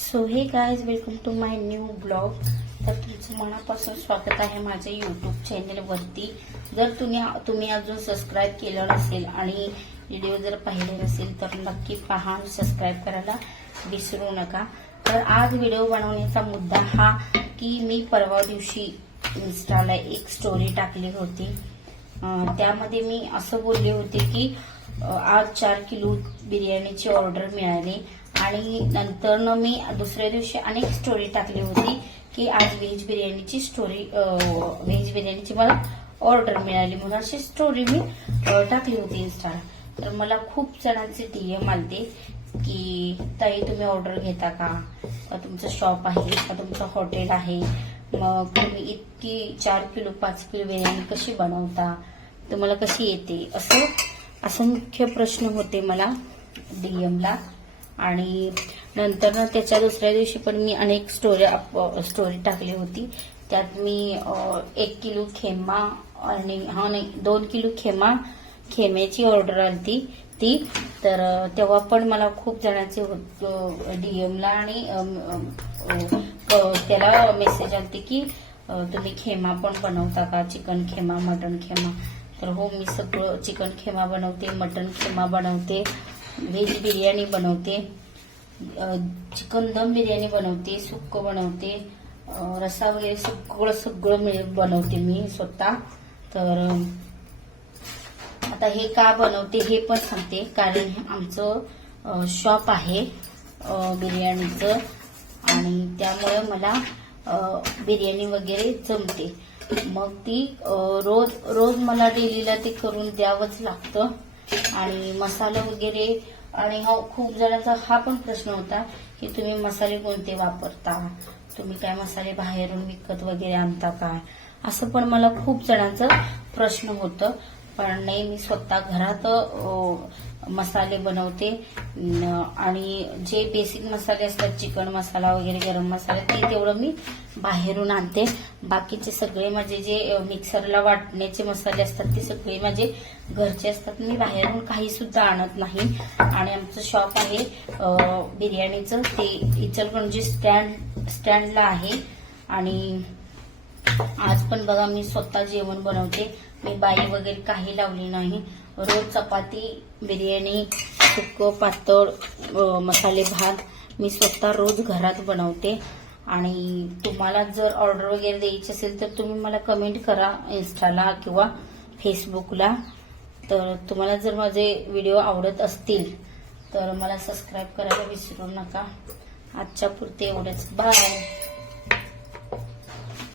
So hey guys welcome to my new blog तर तुमचं मनापासून स्वागत आहे माझ्या यूट्यूब चॅनेलवरती जर तुम्ही तुम्ही अजून सबस्क्राईब केलं नसेल आणि व्हिडिओ जर पाहिले नसेल तर नक्की पहा सबस्क्राईब करायला विसरू नका. तर आज व्हिडिओ बनवण्याचा मुद्दा हा की मी परवा दिवशी इन्स्टाला एक स्टोरी टाकली होती. त्यामध्ये मी असं बोलले होते की आज चार किलो बिर्याणीची ऑर्डर मिळाली. आणि नंतर मी दुसऱ्या दिवशी अनेक स्टोरी टाकली होती की आज व्हेज बिर्याणीची स्टोरी व्हेज बिर्याणीची मला ऑर्डर मिळाली म्हणून अशी स्टोरी मी टाकली होती इन्स्टाला तर मला खूप जणांचे डीएम आलते की ताई तुम्ही ऑर्डर घेता का? का तुमचं शॉप आहे? का तुमचं हॉटेल आहे? मग तुम्ही इतकी चार किलो पाच किलो बिर्याणी कशी बनवता? तुम्हाला कशी येते? असं असंख्य प्रश्न होते मला डीएमला आणि नंतर ना त्याच्या दुसऱ्या दिवशी पण मी अनेक स्टोरी स्टोरी टाकली होती. त्यात मी एक किलो खेमा आणि हा नाही दोन किलो खेमा खेम्याची ऑर्डर आली ती. तर तेव्हा पण मला खूप जणांचे डीएमला आणि त्याला मेसेज आलते की तुम्ही खेमा पण बनवता का? चिकन खेमा मटन खेमा? तर हो मी सगळं चिकन खेमा बनवते मटन खेमा बनवते. व्हेज बिर्याणी बनवते. चिकन दम बिर्याणी बनवते सुक्क बनवते. रसा रस्सा वगैरे सगळं सगळं मिळून बनवते मी स्वतः. तर आता हे का बनवते हे पण सांगते. कारण आमचं शॉप आहे बिर्याणीचं आणि त्यामुळे मला बिर्याणी वगैरे जमते. मग ती रोज रोज मला डेलीला ते करून द्यावंच लागतं. आणि मसाला वगैरे आणि हा खूप जणांचा हा पण प्रश्न होता की तुम्ही मसाले कोणते वापरता? तुम्ही काय मसाले बाहेरून विकत वगैरे आणता काय असं पण मला खूप जणांचा प्रश्न होतं. पण नाही मी स्वतः घरात मसाले बनवते. आणि जे बेसिक मसाले असतात चिकन मसाला वगैरे गरम मसाला ते तेवढं मी बाहेरून आणते. बाकीचे सगळे माझे जे मिक्सरला वाटण्याचे मसाले असतात ते सगळे माझे घरचे असतात. मी बाहेरून काही सुद्धा आणत नाही. आणि आमचं शॉप आहे बिर्याणीचं. ते इचलकरंजी स्टँड स्टँडला आहे. आणि आज पण बघा मी स्वतः जेवण बनवते. मी बाई वगैरे काही लावली नाही. रोज चपाती बिर्याणी सुकं पातळ मसाले भात मी स्वतः रोज घरात बनवते. आणि तुम्हाला जर ऑर्डर वगैरे द्यायची असेल तर तुम्ही मला कमेंट करा इन्स्टाला किंवा फेसबुकला. तर तुम्हाला जर माझे व्हिडिओ आवडत असतील तर मला सबस्क्राईब करायला विसरू नका. आजच्या पुरते एवढंच. बाय!